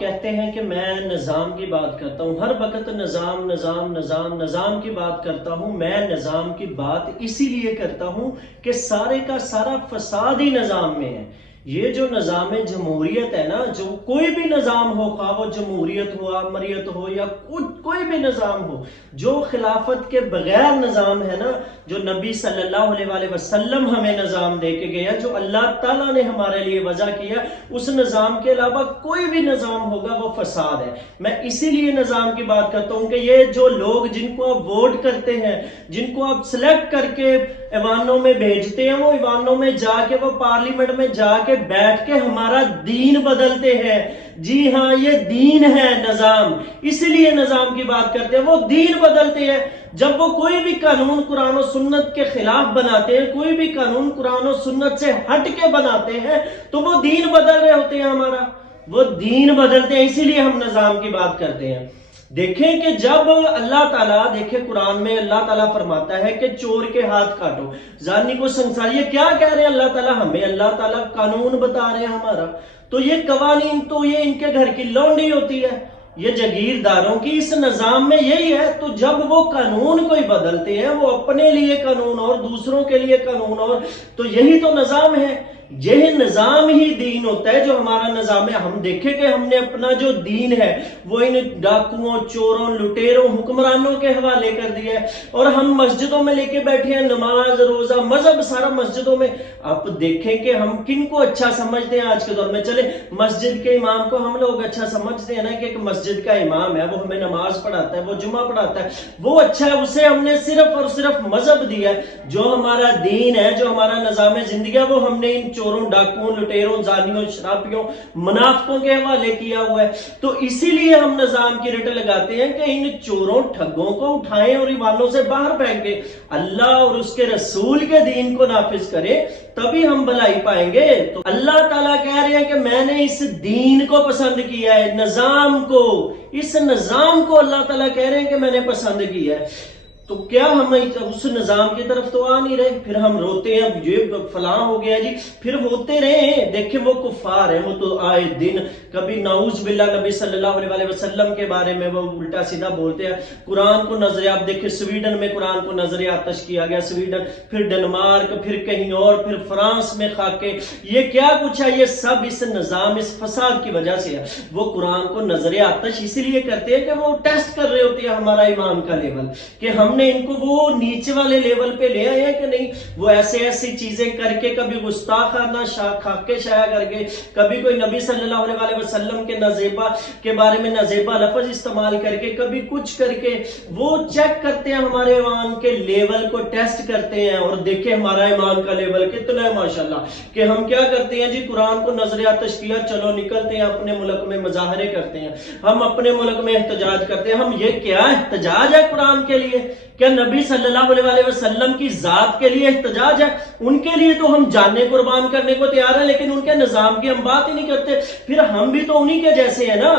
کہتے ہیں کہ میں نظام کی بات کرتا ہوں، ہر وقت نظام نظام نظام نظام کی بات کرتا ہوں۔ میں نظام کی بات اسی لیے کرتا ہوں کہ سارے کا سارا فساد ہی نظام میں ہے۔ یہ جو نظام جمہوریت ہے نا، جو کوئی بھی نظام ہو، خواہ وہ جمہوریت ہو، آمریت ہو یا کوئی بھی نظام ہو، جو خلافت کے بغیر نظام ہے نا، جو نبی صلی اللہ علیہ وآلہ وسلم ہمیں نظام دے کے گیا، جو اللہ تعالیٰ نے ہمارے لیے وضع کیا، اس نظام کے علاوہ کوئی بھی نظام ہوگا وہ فساد ہے۔ میں اسی لیے نظام کی بات کرتا ہوں کہ یہ جو لوگ جن کو آپ ووٹ کرتے ہیں، جن کو آپ سلیکٹ کر کے ایوانوں میں بھیجتے ہیں، وہ ایوانوں میں جا کے، وہ پارلیمنٹ میں جا کے بیٹھ کے ہمارا دین بدلتے ہیں۔ جی ہاں، یہ دین ہے نظام، اس لیے نظام کی بات کرتے ہیں۔ وہ دین بدلتے ہیں جب وہ کوئی بھی قانون قرآن و سنت کے خلاف بناتے ہیں، کوئی بھی قانون قرآن و سنت سے ہٹ کے بناتے ہیں، تو وہ دین بدل رہے ہوتے ہیں ہمارا، وہ دین بدلتے ہیں۔ اسی لیے ہم نظام کی بات کرتے ہیں۔ دیکھیں کہ جب اللہ تعالیٰ، دیکھیں قرآن میں اللہ تعالیٰ فرماتا ہے کہ چور کے ہاتھ کاٹو، زانی کو سنسار، یہ کیا کہہ رہے ہیں اللہ تعالیٰ ہمیں؟ اللہ تعالیٰ قانون بتا رہے ہیں ہمارا، تو یہ قوانین تو یہ ان کے گھر کی لونڈی ہوتی ہے، یہ جگیرداروں کی اس نظام میں یہی ہے۔ تو جب وہ قانون کوئی بدلتے ہیں، وہ اپنے لیے قانون اور دوسروں کے لیے قانون اور، تو یہی تو نظام ہے۔ یہ نظام ہی دین ہوتا ہے جو ہمارا نظام ہے۔ ہم دیکھیں کہ ہم نے اپنا جو دین ہے وہ ان ڈاکوؤں، چوروں، لٹیروں، حکمرانوں کے حوالے کر دیا ہے، اور ہم مسجدوں میں لے کے بیٹھے ہیں نماز، روزہ، مذہب سارا مسجدوں میں۔ آپ دیکھیں کہ ہم کن کو اچھا سمجھتے ہیں آج کے دور میں؟ چلے مسجد کے امام کو ہم لوگ اچھا سمجھتے ہیں نا، کہ ایک مسجد کا امام ہے، وہ ہمیں نماز پڑھاتا ہے، وہ جمعہ پڑھاتا ہے، وہ اچھا ہے، اسے ہم نے صرف اور صرف مذہب دیا ہے۔ جو ہمارا دین ہے، جو ہمارا نظام زندگی ہے، وہ ہم نے ان چوروں، ڈاکوؤں، لٹیروں، زانیوں، شرابیوں، منافقوں کے حوالے کیا ہوا ہے۔ تو اسی لیے ہم نظام کی رٹ لگاتے ہیں کہ ان چوروں، ٹھگوں کو اٹھائیں اور ایوانوں سے باہر پھینکیں، اللہ اور اس کے رسول کے دین کو نافذ کریں، تبھی ہم بھلائی پائیں گے۔ تو اللہ تعالیٰ کہہ رہے ہیں کہ میں نے اس دین کو پسند کیا ہے، نظام کو، اس نظام کو اللہ تعالیٰ کہہ رہے ہیں کہ میں نے پسند کیا ہے۔ تو کیا ہم اس نظام کی طرف تو آ نہیں رہے؟ پھر ہم روتے ہیں یہ فلاں ہو گیا جی، پھر ہوتے رہے۔ دیکھیں وہ کفار ہیں، وہ تو آئے دن کبھی نعوذ باللہ نبی صلی اللہ علیہ وسلم کے بارے میں وہ الٹا سیدھا بولتے ہیں۔ قرآن کو نظر، آپ دیکھیں سویڈن میں قرآن کو نظر آتش کیا گیا، سویڈن، پھر ڈنمارک، پھر کہیں اور، پھر فرانس میں خاکے، یہ کیا کچھ ہے؟ یہ سب اس نظام، اس فساد کی وجہ سے ہے۔ وہ قرآن کو نظر آتش اسی لیے کرتے ہیں کہ وہ ٹیسٹ کر رہے ہوتے ہیں ہمارا ایمان کا لیول، کہ ہم نے ان کو وہ نیچے والے لیول پہ لے آئے ہیں کہ نہیں۔ وہ ایسی چیزیں کر کے، کبھی گستاخانہ خاکے شائع کر کے، کبھی کوئی نبی صلی اللہ علیہ وسلم کے نازیبہ کے بارے میں نازیبہ لفظ استعمال کر کے، کبھی کچھ کر کے، وہ چیک کرتے ہیں ہمارے ایمان کے لیول کو، ٹیسٹ کرتے ہیں، اور دیکھیں ہمارا ایمان کا لیول کتنا ہے ماشاءاللہ، کہ ہم کیا کرتے ہیں جی، قرآن کو نظر آتش کیا، چلو نکلتے ہیں اپنے ملک میں مظاہرے کرتے ہیں، ہم اپنے ملک میں احتجاج کرتے ہیں۔ ہم یہ کیا احتجاج ہے قرآن کے لیے؟ کیا نبی صلی اللہ علیہ وسلم کی ذات کے لیے احتجاج ہے؟ ان کے لیے تو ہم جانیں قربان کرنے کو تیار ہیں، لیکن ان کے نظام کی ہم بات ہی نہیں کرتے۔ پھر ہم بھی تو انہی کے جیسے ہیں نا،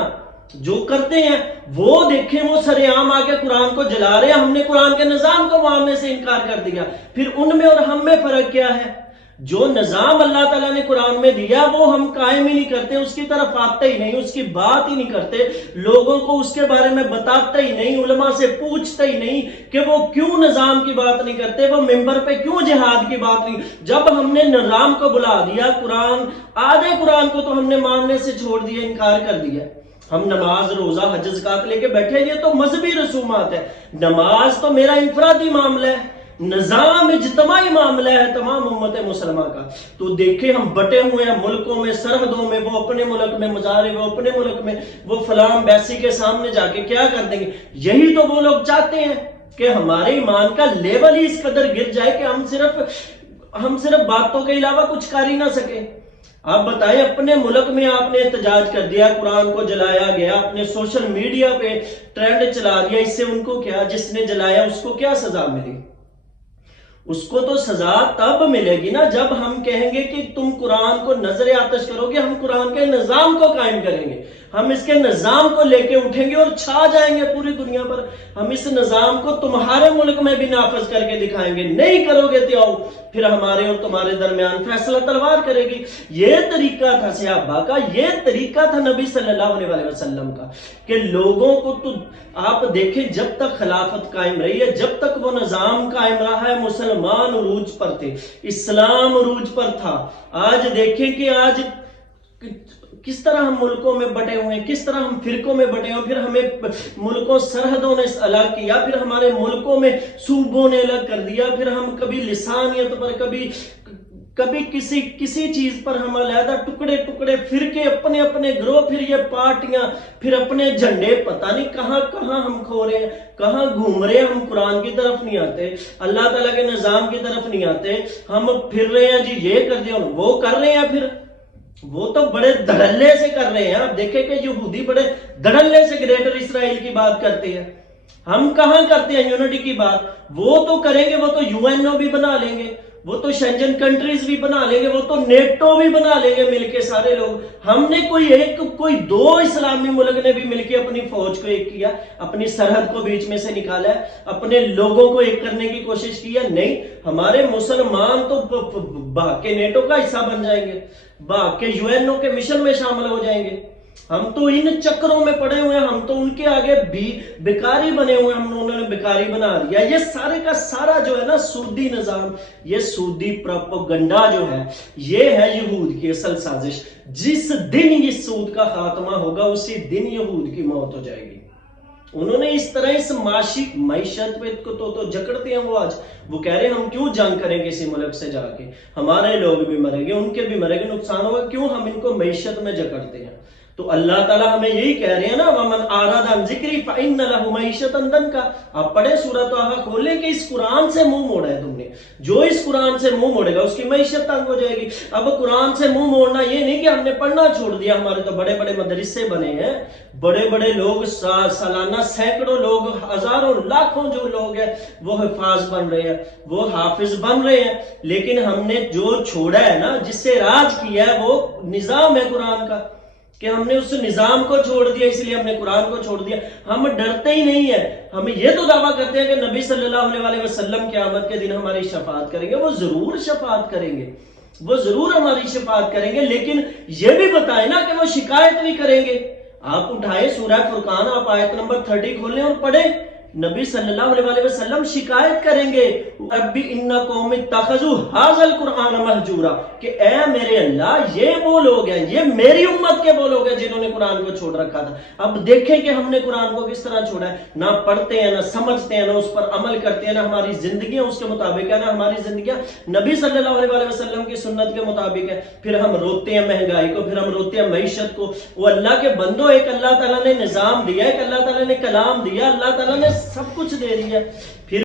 جو کرتے ہیں وہ دیکھیں، وہ سر عام آ کے قرآن کو جلا رہے ہیں، ہم نے قرآن کے نظام کو ماننے سے انکار کر دیا۔ پھر ان میں اور ہم میں فرق کیا ہے؟ جو نظام اللہ تعالیٰ نے قرآن میں دیا وہ ہم قائم ہی نہیں کرتے، اس کی طرف آتے ہی نہیں، اس کی بات ہی نہیں کرتے، لوگوں کو اس کے بارے میں بتاتے ہی نہیں، علماء سے پوچھتے ہی نہیں کہ وہ کیوں نظام کی بات نہیں کرتے، وہ ممبر پہ کیوں جہاد کی بات نہیں۔ جب ہم نے نظام کو بلا دیا، قرآن، آدھے قرآن کو تو ہم نے ماننے سے چھوڑ دیا، انکار کر دیا۔ ہم نماز، روزہ، حج، زکات لے کے بیٹھے، یہ تو مذہبی رسومات ہے۔ نماز تو میرا انفرادی معاملہ ہے، نظام اجتماعی معاملہ ہے تمام امت مسلمہ کا۔ تو دیکھیں ہم بٹے ہوئے ہیں ملکوں میں، سرحدوں میں، وہ اپنے ملک میں مظاہرے، وہ اپنے ملک میں، وہ فلاں بیسی کے سامنے جا کے کیا کر دیں گے؟ یہی تو وہ لوگ چاہتے ہیں کہ ہمارے ایمان کا لیول ہی اس قدر گر جائے کہ ہم صرف باتوں کے علاوہ کچھ کر ہی نہ سکیں۔ آپ بتائیں، اپنے ملک میں آپ نے احتجاج کر دیا، قرآن کو جلایا گیا، اپنے سوشل میڈیا پہ ٹرینڈ چلا دیا، اس سے ان کو کیا؟ جس نے جلایا اس کو کیا سزا ملی؟ اس کو تو سزا تب ملے گی نا جب ہم کہیں گے کہ تم قرآن کو نظر آتش کرو گے، ہم قرآن کے نظام کو قائم کریں گے۔ ہم اس کے نظام کو لے کے اٹھیں گے اور چھا جائیں گے پوری دنیا پر. ہم اس نظام کو تمہارے ملک میں بھی نافذ کر کے دکھائیں گے. نہیں کرو گے تو آؤ پھر ہمارے اور تمہارے درمیان فیصلہ تلوار کرے گی. یہ طریقہ تھا صحابہ کا, یہ طریقہ تھا نبی صلی اللہ علیہ وسلم کا کہ لوگوں کو تو آپ دیکھیں جب تک خلافت قائم رہی ہے, جب تک وہ نظام قائم رہا ہے, مسلمان عروج پر تھے, اسلام عروج پر تھا. آج دیکھیں کہ آج کس طرح ہم ملکوں میں بٹے ہوئے ہیں, کس طرح ہم فرقوں میں بٹے ہوئے, پھر ہمیں ملکوں سرحدوں نے الگ کیا, پھر ہمارے ملکوں میں صوبوں نے الگ کر دیا, پھر ہم کبھی لسانیت پر, کبھی کسی چیز پر ہم علیحدہ ٹکڑے ٹکڑے فرقے, اپنے اپنے گروہ, پھر یہ پارٹیاں, پھر اپنے جھنڈے, پتہ نہیں کہاں کہاں ہم کھو رہے ہیں, کہاں گھوم رہے ہیں. ہم قرآن کی طرف نہیں آتے, اللہ تعالیٰ کے نظام کی طرف نہیں آتے, ہم پھر رہے ہیں جی یہ کر دیا وہ کر رہے ہیں. پھر وہ تو بڑے دھڑلے سے کر رہے ہیں. آپ دیکھیں کہ یہودی بڑے دھڑلے سے گریٹر اسرائیل کی بات کرتے ہیں. ہم کہاں کرتے ہیں یونٹی کی بات؟ وہ تو کریں گے, وہ تو یو این او بھی بنا لیں گے, وہ تو شنجن کنٹریز بھی بنا لیں گے, وہ تو نیٹو بھی بنا لیں گے مل کے سارے لوگ. ہم نے کوئی دو اسلامی ملک نے بھی مل کے اپنی فوج کو ایک کیا, اپنی سرحد کو بیچ میں سے نکالا ہے, اپنے لوگوں کو ایک کرنے کی کوشش کی ہے؟ نہیں. ہمارے مسلمان تو بھاگ کے نیٹو کا حصہ بن جائیں گے, بھاگ کے یو این او کے مشن میں شامل ہو جائیں گے. ہم تو ان چکروں میں پڑے ہوئے ہیں, ہم تو ان کے آگے بھی بیکاری بنے ہوئے ہیں, انہوں نے بیکاری بنا دیا. یہ سارے کا سارا جو ہے نا سودی نظام, یہ سودی پروپیگنڈا جو ہے, یہ ہے یہود کی اصل سازش. جس دن یہ سود کا خاتمہ ہوگا اسی دن یہود کی موت ہو جائے گی. انہوں نے اس طرح اس معیشت پہ تو جکڑتے ہیں. وہ آج وہ کہہ رہے ہیں ہم کیوں جنگ کریں کسی ملک سے جا کے, ہمارے لوگ بھی مریں گے, ان کے بھی مریں گے, نقصان ہوگا, کیوں ہم ان کو معیشت میں جکڑتے ہیں. تو اللہ تعالیٰ ہمیں یہی کہہ رہے ہیں نا, وَمَنْ أَعْرَضَ عَنْ ذِكْرِي فَإِنَّ لَهُ مَعِيشَةً ضَنْكَ. آپ پڑھیں سورۃ طٰہٰ کھولیں کہ اس قرآن سے منہ موڑا ہے تم نے, جو اس قرآن سے منہ موڑے گا اس کی معیشت تنگ ہو جائے گی. اب قرآن سے منہ موڑنا یہ نہیں کہ ہم نے پڑھنا چھوڑ دیا, ہمارے تو بڑے بڑے مدرسے بنے ہیں, بڑے بڑے لوگ سالانہ سینکڑوں لوگ, ہزاروں لاکھوں جو لوگ ہیں وہ حفاظ بن رہے ہیں, وہ حافظ بن رہے ہیں. لیکن ہم نے جو چھوڑا ہے نا, جس سے راج کیا ہے, وہ نظام ہے قرآن کا, کہ ہم نے اس نظام کو چھوڑ دیا, اس لیے ہم نے قرآن کو چھوڑ دیا. ہم ڈرتے ہی نہیں ہیں. ہم یہ تو دعویٰ کرتے ہیں کہ نبی صلی اللہ علیہ وسلم قیامت کے دن ہماری شفاعت کریں گے. وہ ضرور شفاعت کریں گے, وہ ضرور ہماری شفاعت کریں گے, لیکن یہ بھی بتائیں نا کہ وہ شکایت بھی کریں گے. آپ اٹھائے سورہ فرقان, آپ آیت نمبر 30 کھولیں اور پڑھیں. نبی صلی اللہ علیہ وسلم شکایت کریں گے, ربی ان قوم اتخذوا ھذا القرآن مہجورا, کہ اے میرے اللہ یہ وہ لوگ ہیں, یہ میری امت کے وہ لوگ ہیں جنہوں نے قرآن کو چھوڑ رکھا تھا. اب دیکھیں کہ ہم نے قرآن کو کس طرح چھوڑا ہے. نہ پڑھتے ہیں, نہ سمجھتے ہیں, نہ اس پر عمل کرتے ہیں, نہ ہماری زندگیاں اس کے مطابق ہے, نہ ہماری زندگیاں نبی صلی اللہ علیہ وسلم کی سنت کے مطابق ہے. پھر ہم روتے ہیں مہنگائی کو, پھر ہم روتے ہیں معیشت کو. وہ اللہ کے بندو, ایک اللہ تعالیٰ نے نظام دیا, ایک اللہ تعالیٰ نے کلام دیا, اللہ تعالیٰ نے سب کچھ دے دیا. پھر